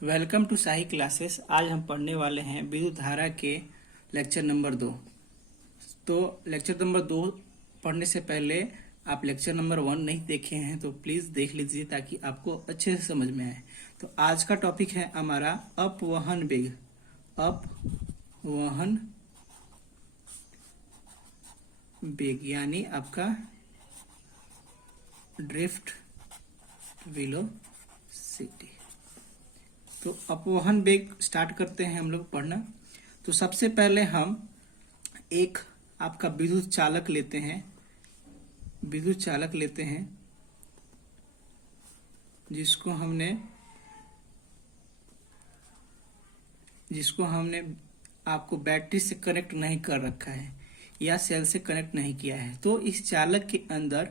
Welcome to Sahi classes. आज हम पढ़ने वाले हैं विद्युत धारा के लेक्चर नंबर 2। तो लेक्चर नंबर 2 पढ़ने से पहले आप लेक्चर नंबर 1 नहीं देखे हैं तो प्लीज देख लीजिए ताकि आपको अच्छे से समझ में आए। तो आज का टॉपिक है हमारा अपवहन वेग। अपवहन वेग यानी आपका ड्रिफ्ट वेलोसिटी। तो अपवहन वेग स्टार्ट करते हैं हम लोग पढ़ना। तो सबसे पहले हम एक आपका विद्युत चालक लेते हैं जिसको हमने आपको बैटरी से कनेक्ट नहीं कर रखा है या सेल से कनेक्ट नहीं किया है। तो इस चालक के अंदर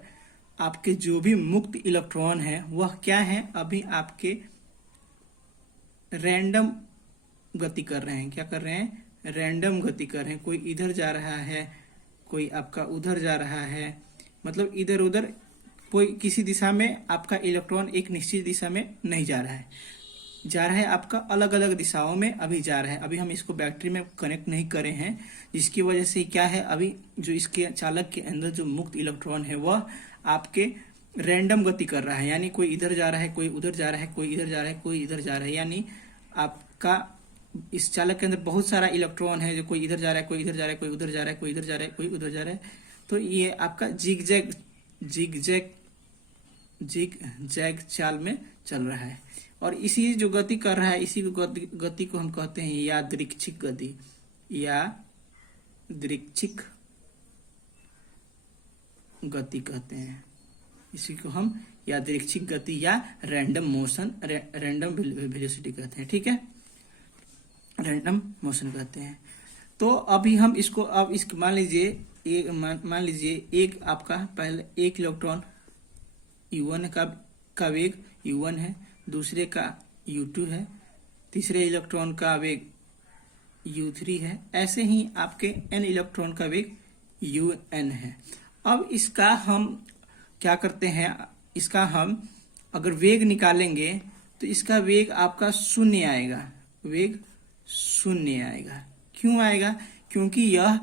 आपके जो भी मुक्त इलेक्ट्रॉन है वह क्या है, अभी आपके रैंडम गति कर रहे हैं। क्या कर रहे हैं? रैंडम गति कर रहे हैं। कोई इधर जा रहा है, कोई आपका उधर जा रहा है, मतलब इधर उधर कोई किसी दिशा में आपका इलेक्ट्रॉन एक निश्चित दिशा में नहीं जा रहा है, आपका अलग अलग दिशाओं में अभी जा रहा है। अभी हम इसको बैटरी में कनेक्ट नहीं करे हैं, जिसकी वजह से क्या है, अभी जो इसके चालक के अंदर जो मुक्त इलेक्ट्रॉन है वह आपके रैंडम गति कर रहा है। यानी कोई इधर जा रहा है, कोई उधर जा रहा है, कोई इधर जा रहा है, कोई इधर जा रहा है। यानी आपका इस चालक के अंदर बहुत सारा इलेक्ट्रॉन है, जो कोई इधर जा रहा है, कोई इधर जा रहा है, कोई उधर जा रहा है, कोई इधर जा रहा है, कोई उधर जा रहा है। तो ये आपका जिग-जैग चाल में चल रहा है। और इसी जो गति कर रहा है, इसी गति को हम कहते हैं यादृच्छिक गति। यादृच्छिक गति कहते हैं इसी को हम यादृच्छिक गति या रैंडम मोशन, रैंडम वेलोसिटी कहते हैं। ठीक है, रैंडम मोशन कहते हैं। तो अभी हम इसको मान लीजिए एक आपका पहले एक इलेक्ट्रॉन U1 का वेग U1 है, दूसरे का U2 है, तीसरे इलेक्ट्रॉन का वेग U3 है। ऐसे ही आपके n इलेक्ट्रॉन का वेग UN है। अब इसका हम क्या करते हैं, इसका हम अगर वेग निकालेंगे तो इसका वेग आपका शून्य आएगा। वेग शून्य आएगा। क्यों आएगा? क्योंकि यह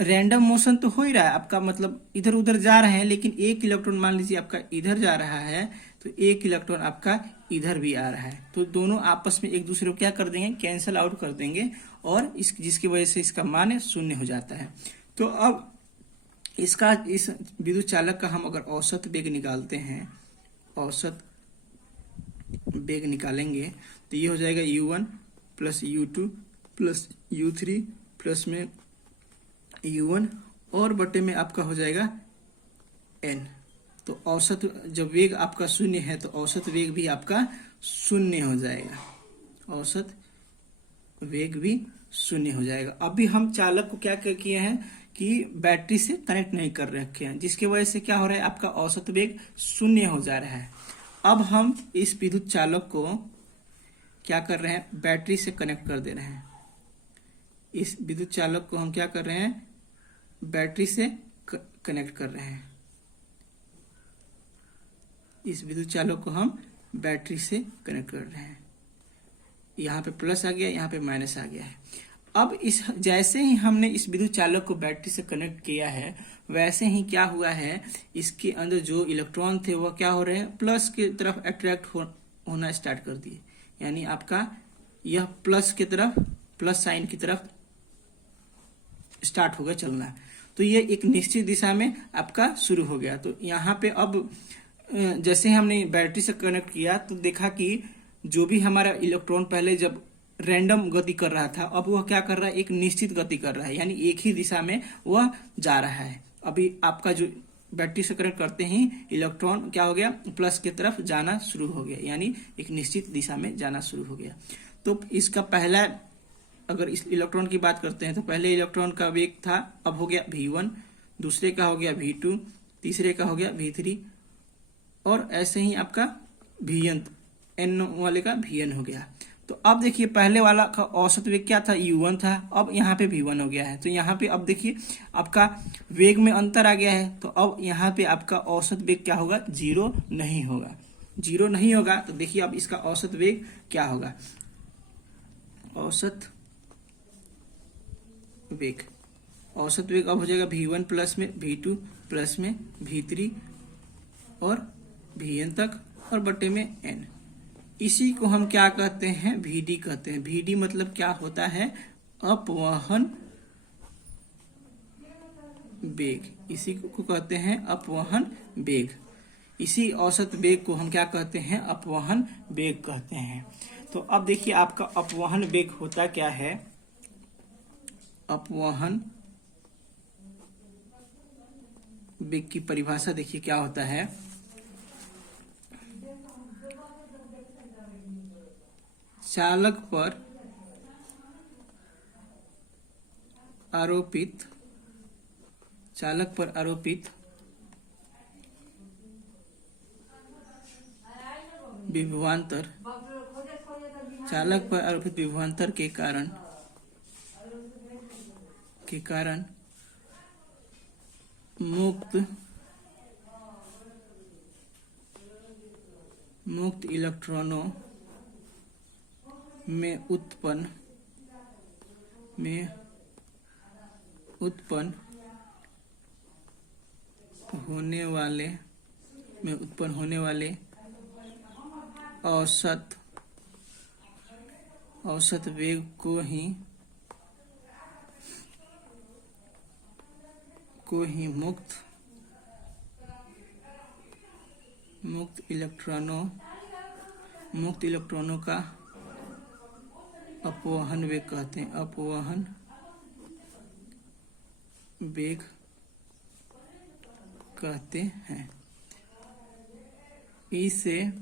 रैंडम मोशन तो हो ही रहा है आपका, मतलब इधर उधर जा रहे हैं, लेकिन एक इलेक्ट्रॉन मान लीजिए आपका इधर जा रहा है तो एक इलेक्ट्रॉन आपका इधर भी आ रहा है। तो दोनों आपस में एक दूसरे को क्या कर देंगे, कैंसल आउट कर देंगे, और जिसकी वजह से इसका मान शून्य हो जाता है। तो अब इस विद्युत चालक का हम अगर औसत वेग निकालते हैं, औसत वेग निकालेंगे तो ये हो जाएगा U1 plus U2 plus U3 plus में U1 और बटे में आपका हो जाएगा N। तो औसत जब वेग आपका शून्य है तो औसत वेग भी आपका शून्य हो जाएगा। औसत वेग भी शून्य हो जाएगा। अभी हम चालक को क्या किए हैं कि बैटरी से कनेक्ट नहीं कर रखे हैं, जिसकी वजह से क्या हो रहा है, आपका औसत वेग शून्य हो जा रहा है। अब हम इस विद्युत चालक को क्या कर रहे हैं, बैटरी से कनेक्ट कर दे रहे हैं। इस विद्युत चालक को हम क्या कर रहे हैं, बैटरी से कनेक्ट कर रहे हैं। इस विद्युत चालक को हम बैटरी से कनेक्ट कर रहे हैं। यहाँ पे प्लस आ गया, यहाँ पे माइनस आ गया है। अब जैसे ही हमने इस विद्युत चालक को बैटरी से कनेक्ट किया है, वैसे ही क्या हुआ है, इसके अंदर जो इलेक्ट्रॉन थे वह क्या हो रहे हैं, प्लस की तरफ अट्रैक्ट होना स्टार्ट कर दिए। यानी आपका यह प्लस की तरफ, प्लस साइन की तरफ स्टार्ट हो गया चलना। तो ये एक निश्चित दिशा में आपका शुरू हो गया। तो यहाँ पे अब जैसे हमने बैटरी से कनेक्ट किया तो देखा कि जो भी हमारा इलेक्ट्रॉन पहले जब रैंडम गति कर रहा था, अब वह क्या कर रहा है, एक निश्चित गति कर रहा है, यानी एक ही दिशा में वह जा रहा है। अभी आपका जो बैटरी से कनेक्ट करते ही इलेक्ट्रॉन क्या हो गया, प्लस की तरफ जाना शुरू हो गया, यानी एक निश्चित दिशा में जाना शुरू हो गया। तो इसका पहला, अगर इस इलेक्ट्रॉन की बात करते हैं तो पहले इलेक्ट्रॉन का वेग था, अब हो गया V1, दूसरे का हो गया V2, तीसरे का हो गया V3, और ऐसे ही आपका Vn, N वाले का Vn हो गया। तो अब देखिए पहले वाला का औसत वेग क्या था, U1 था, अब यहाँ पे V1 हो गया है। तो यहाँ पे अब देखिए आपका वेग में अंतर आ गया है, तो अब यहाँ पे आपका औसत वेग क्या होगा, 0 नहीं होगा। जीरो नहीं होगा तो देखिए अब इसका औसत वेग क्या होगा। औसत वेग, औसत वेग अब हो जाएगा v1 प्लस में v2 प्लस में v3 और vn तक और बटे में n। इसी को हम क्या कहते हैं, vd कहते हैं। vd मतलब क्या होता है, अपवहन वेग, इसी को कहते हैं अपवहन वेग। इसी औसत वेग को हम क्या कहते हैं, अपवहन वेग कहते हैं। तो अब देखिए आपका अपवहन वेग होता क्या है। अपवहन वेग की परिभाषा देखिए क्या होता है। चालक पर आरोपित विभवांतर, चालक पर आरोपित विभवांतर के कारण मुक्त इलेक्ट्रॉनों में उत्पन्न होने वाले औसत वेग को ही मुक्त इलेक्ट्रॉनों का अपवहन वेग कहते हैं। अपवहन वेग कहते हैं। इसे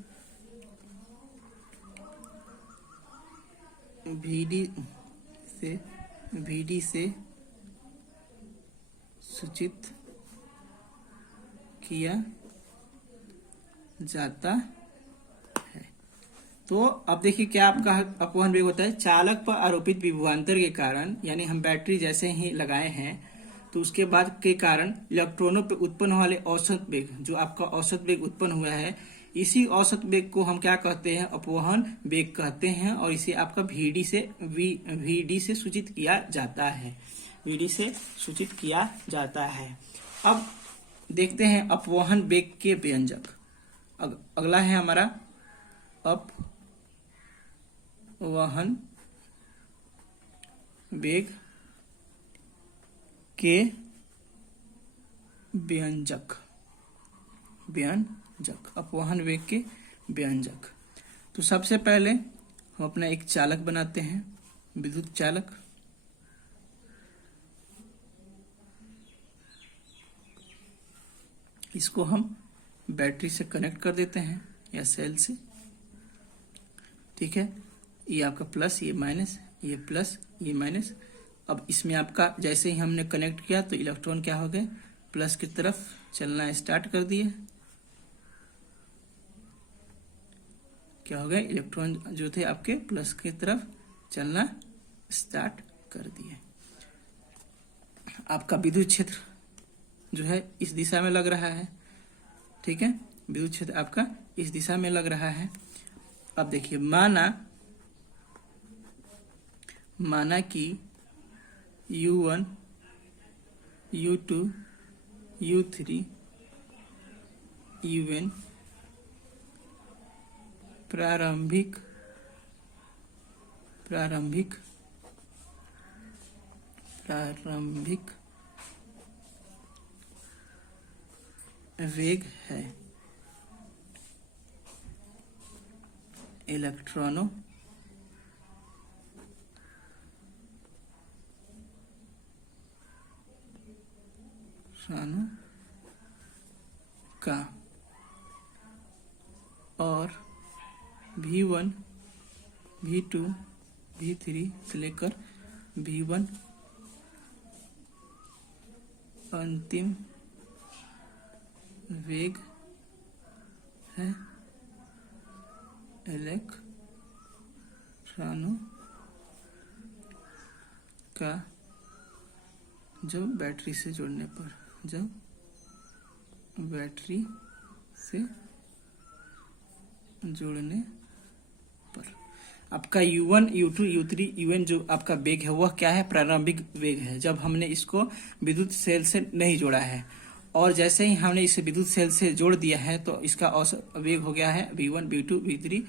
vd से सूचित किया जाता है। तो अब देखिए क्या आपका अपवहन वेग होता है, चालक पर आरोपित विभवांतर के कारण, यानी हम बैटरी जैसे ही लगाए हैं तो उसके बाद के कारण इलेक्ट्रॉनों पर उत्पन्न होने वाले औसत वेग, जो आपका औसत वेग उत्पन्न हुआ है, इसी औसत वेग को हम क्या कहते हैं, अपवहन वेग कहते हैं। और इसे आपका vd से सूचित किया जाता है। vd से सूचित किया जाता है। अब देखते हैं अपवहन वेग के व्यंजक। अगला है हमारा अपवहन वेग के व्यंजक। अपवहन वेग के व्यंजक। तो सबसे पहले हम अपना एक चालक बनाते हैं, विद्युत चालक। इसको हम बैटरी से कनेक्ट कर देते हैं या सेल से, ठीक है। ये आपका प्लस, ये माइनस, ये प्लस, ये माइनस। अब इसमें आपका जैसे ही हमने कनेक्ट किया तो इलेक्ट्रॉन क्या हो गए, प्लस की तरफ चलना स्टार्ट कर दिए। क्या हो गए, इलेक्ट्रॉन जो थे आपके प्लस की तरफ चलना स्टार्ट कर दिए। आपका विद्युत क्षेत्र जो है इस दिशा में लग रहा है, ठीक है। विद्युत क्षेत्र आपका इस दिशा में लग रहा है। अब देखिए माना कि U1, U2, U3, UN प्रारंभिक वेग है। इलेक्ट्रॉनों का और V1, V2, V3 से लेकर V1 अंतिम वेग है इलेक्ट्रॉनों का, जब बैटरी से जुड़ने पर, जोड़ने पर आपका u1 u2 u3 un जो आपका वेग है वह क्या है, प्रारंभिक वेग है, जब हमने इसको विद्युत सेल से नहीं जोड़ा है। और जैसे ही हमने इसे विद्युत सेल से जोड़ दिया है तो इसका औसत वेग हो गया है v1 v2 v3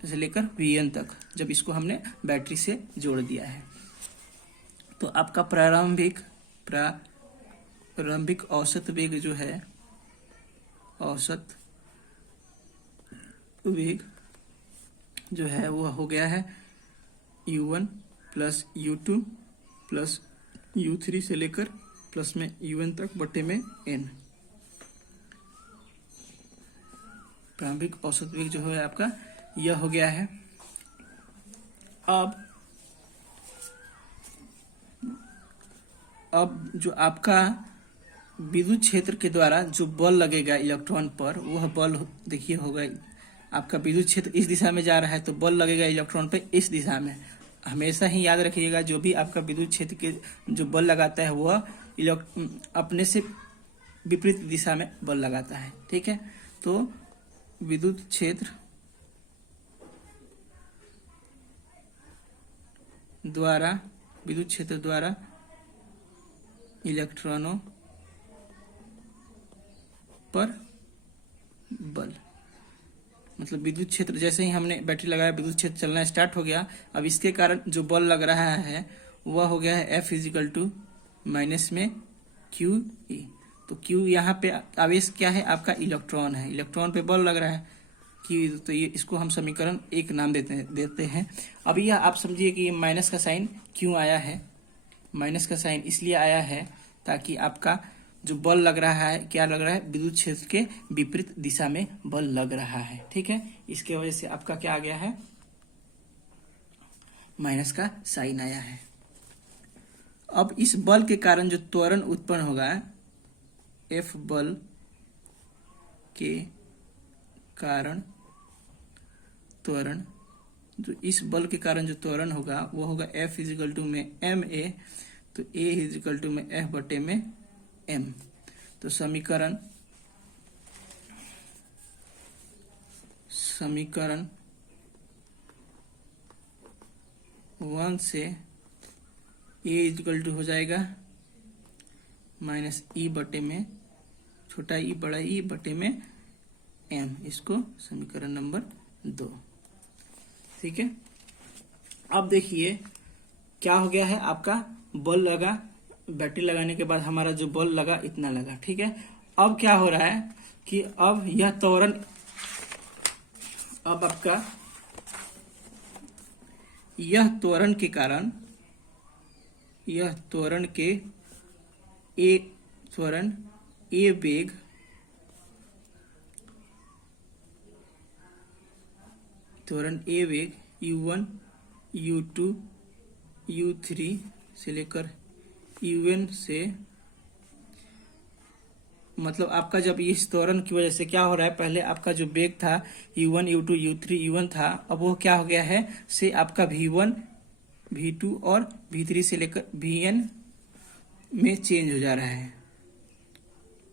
से लेकर vn तक, जब इसको हमने बैटरी से जोड़ दिया है। तो आपका प्रारंभिक औसत वेग जो है, औसत वेग जो है वह हो गया है u1 plus u2 plus u3 से लेकर प्लस में un तक बटे में n। प्रारंभिक औसत वेग जो है आपका यह हो गया है। अब जो आपका विद्युत क्षेत्र के द्वारा जो बल लगेगा इलेक्ट्रॉन पर, वह बल देखिए होगा, आपका विद्युत क्षेत्र इस दिशा में जा रहा है तो बल लगेगा इलेक्ट्रॉन पे इस दिशा में। हमेशा ही याद रखिएगा, जो भी आपका विद्युत क्षेत्र के जो बल लगाता है वह अपने से विपरीत दिशा में बल लगाता है, ठीक है। तो विद्युत क्षेत्र द्वारा इलेक्ट्रॉनों पर बल, मतलब विद्युत क्षेत्र जैसे ही हमने बैटरी लगाया विद्युत क्षेत्र चलना स्टार्ट हो गया। अब इसके कारण जो बल लग रहा है वह हो गया है F = माइनस में QE। तो Q यहाँ पे आवेश क्या है, आपका इलेक्ट्रॉन है, इलेक्ट्रॉन पे बल लग रहा है Q, तो ये इसको हम समीकरण 1 नाम देते हैं। अब यह आप समझिए कि माइनस का साइन क्यों आया है, माइनस का साइन इसलिए आया है ताकि आपका जो बल लग रहा है, क्या लग रहा है, विद्युत क्षेत्र के विपरीत दिशा में बल लग रहा है, ठीक है। इसके वजह से आपका क्या आ गया है, माइनस का साइन आया है। अब इस बल के कारण जो त्वरण उत्पन्न होगा, F बल के कारण त्वरण, जो इस बल के कारण जो त्वरण होगा वो होगा F = में ma, तो A = में F बटे में m। तो समीकरण 1 से A = हो जाएगा -E बटे में छोटा ई बड़ा ई बटे में m, इसको समीकरण नंबर 2, ठीक है। अब देखिए क्या हो गया है, आपका बल लगा, बैटरी लगाने के बाद हमारा जो बल लगा इतना लगा, ठीक है। अब क्या हो रहा है कि अब यह त्वरण, अब आपका यह त्वरण के कारण, यह त्वरण A वेग u1 u2 u3 से लेकर un से, मतलब आपका जब इस त्वरण की वजह से क्या हो रहा है, पहले आपका जो वेग था u1 u2 u3 u1 था, अब वो क्या हो गया है से आपका v1 v2 और v3 से लेकर vn में चेंज हो जा रहा है,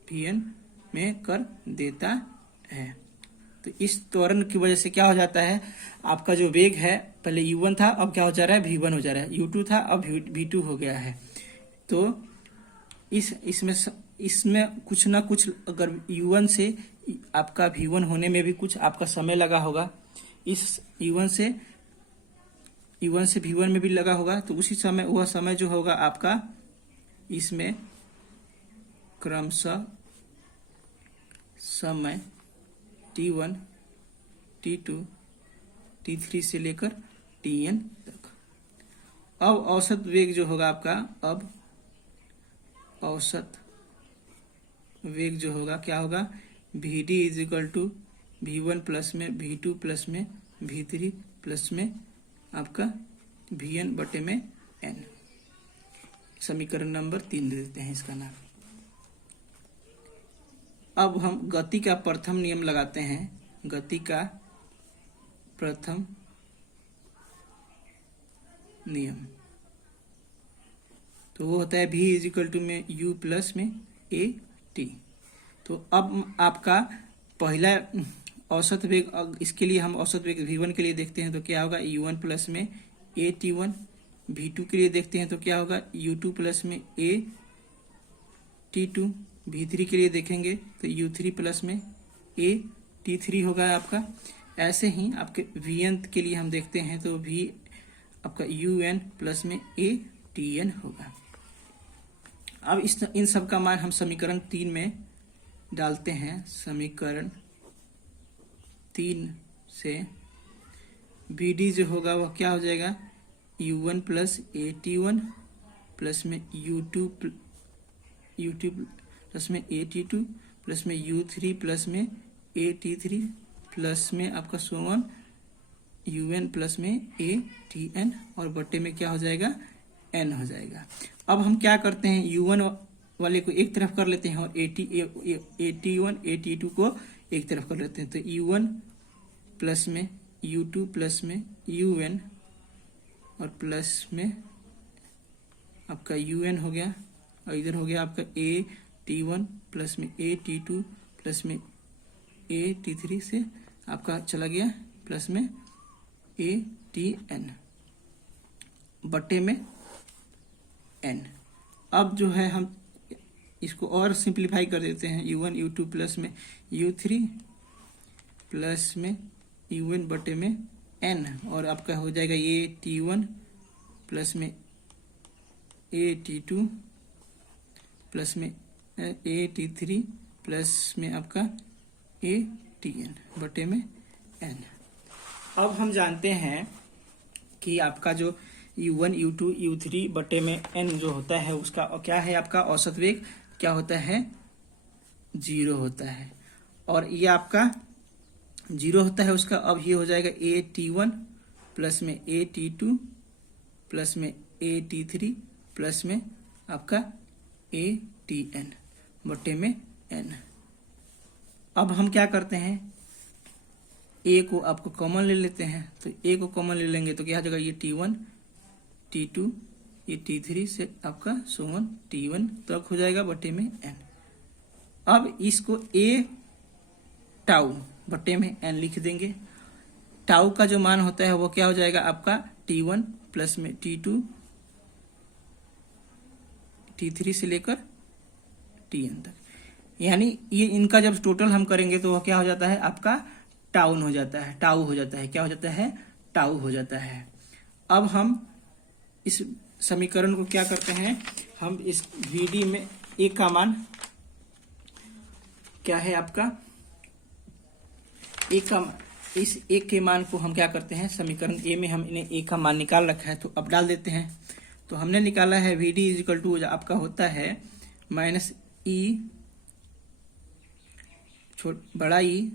vn में कर देता है। तो इस त्वरण की वजह से क्या हो जाता है, आपका जो वेग है पहले u1 था, अब क्या हो जा रहा है, v1 हो जा रहा है, u2 था अब v2 हो गया है। तो इसमें कुछ ना कुछ, अगर u1 से आपका v1 होने में भी कुछ आपका समय लगा होगा, इस u1 से v1 में भी लगा होगा, तो उसी समय वह समय जो होगा आपका इसमें क्रमशः समय t1 t2 t3 से लेकर tn तक। अब औसत वेग जो होगा आपका, अब औसत वेग जो होगा क्या होगा, Vd = v1 प्लस में v2 प्लस में v3 प्लस में आपका vn बटे में n। समीकरण नंबर 3 दे देते हैं इसका नाम। अब हम गति का प्रथम नियम लगाते हैं, गति का प्रथम नियम, तो वो होता है v = में u प्लस में a t। तो अब आपका पहला औसत वेग, इसके लिए हम औसत वेग v1 के लिए देखते हैं तो क्या होगा, u1 प्लस में a t1। v2 के लिए देखते हैं तो क्या होगा, u2 प्लस में a t2। v3 के लिए देखेंगे तो u3 प्लस में a t3 होगा आपका। ऐसे ही आपके vn के लिए हम देखते हैं तो v आपका un प्लस में a tn होगा। अब इन सब का मान हम समीकरण 3 में डालते हैं। समीकरण 3 से bd जो होगा वह क्या हो जाएगा, u1 plus a t1 plus में u2 प्लस में a t2 प्लस में u3 प्लस में a t3 प्लस में आपका सोवन un प्लस में a tn और बटे में क्या हो जाएगा, n हो जाएगा। अब हम क्या करते हैं, u1 वाले को एक तरफ कर लेते हैं और at1 at2 को एक तरफ कर लेते हैं। तो u1 प्लस में u2 प्लस में un और प्लस में आपका un हो गया और इधर हो गया आपका at1 प्लस में at2 प्लस में at3 से आपका चला गया प्लस में atn बटे में n। अब जो है हम इसको और सिंप्लीफाई कर देते हैं, u1 u2 प्लस में u3 प्लस में un बटे में n और आपका हो जाएगा at1 प्लस में at2 प्लस में at3 प्लस में आपका atn बटे में n। अब हम जानते हैं कि आपका जो u1 u2 u3 बटे में n जो होता है उसका क्या है, आपका औसत वेग क्या होता है, 0 होता है। और ये आपका 0 होता है उसका। अब ये हो जाएगा at1 प्लस में at2 प्लस में at3 प्लस में आपका atn बटे में n। अब हम क्या करते हैं, a को आपको कॉमन ले लेते हैं। तो a को कॉमन ले लेंगे तो क्या हो जाएगा, ये t1 t2 ये t3 से आपका सोवन t1 तक हो जाएगा बटे में n। अब इसको a टाउ बटे में n लिख देंगे। टाउ का जो मान होता है वो क्या हो जाएगा आपका t1 प्लस में t2 t3 से लेकर tn तक, यानी ये इनका जब टोटल हम करेंगे तो वह क्या हो जाता है, आपका टाउ हो जाता है, टाउ हो जाता है, क्या हो जाता है, टाउ हो जाता है। अब हम इस समीकरण को क्या करते हैं, हम इस vd में a का मान क्या है आपका, इस a के मान को हम क्या करते हैं, समीकरण a में हमने a का मान निकाल रखा है तो अब डाल देते हैं। तो हमने निकाला है vd इजिकल टू आपका होता है माइनस e बड़ा ई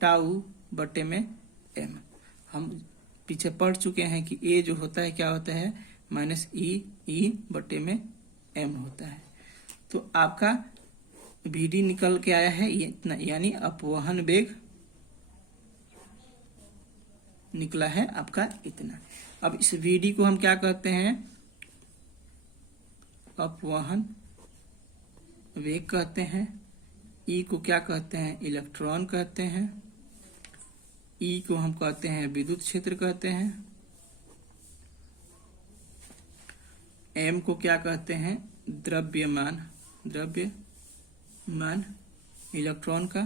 टाउ बटे में m। हम पीछे पढ़ चुके हैं कि a जो होता है क्या होता है, माइनस ई बटे में m होता है। तो आपका vd निकल के आया है ये इतना, यानी अपवहन वेग निकला है आपका इतना। अब इस vd को हम क्या कहते हैं, अपवहन वेग कहते हैं। E को क्या कहते हैं, इलेक्ट्रॉन कहते हैं। E को हम कहते हैं विद्युत क्षेत्र कहते हैं। M को क्या कहते हैं, द्रव्यमान इलेक्ट्रॉन का।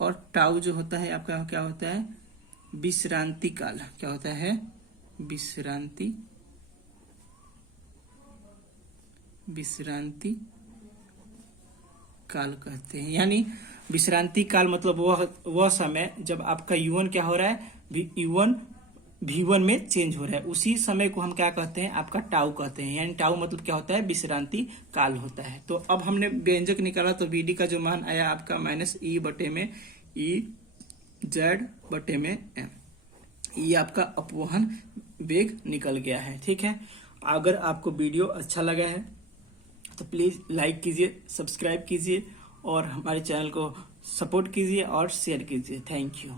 और टाउ जो होता है आपका क्या होता है, विश्रांति काल, क्या होता है, विश्रांति काल कहते हैं। यानी विश्रांति काल मतलब वह समय जब आपका u1 क्या हो रहा है, u1 v1 में चेंज हो रहा है, उसी समय को हम क्या कहते हैं, आपका टाउ कहते हैं। यानी टाउ मतलब क्या होता है, विश्रांति काल होता है। तो अब हमने व्यंजक निकाला तो vd का जो मान आया आपका माइनस ई बटे में ई जेड बटे में m। ये आपका अपवहन वेग निकल गया है। ठीक है, अगर आपको वीडियो अच्छा लगा है तो प्लीज लाइक कीजिए, सब्सक्राइब कीजिए और हमारे चैनल को सपोर्ट कीजिए और शेयर कीजिए। Thank you.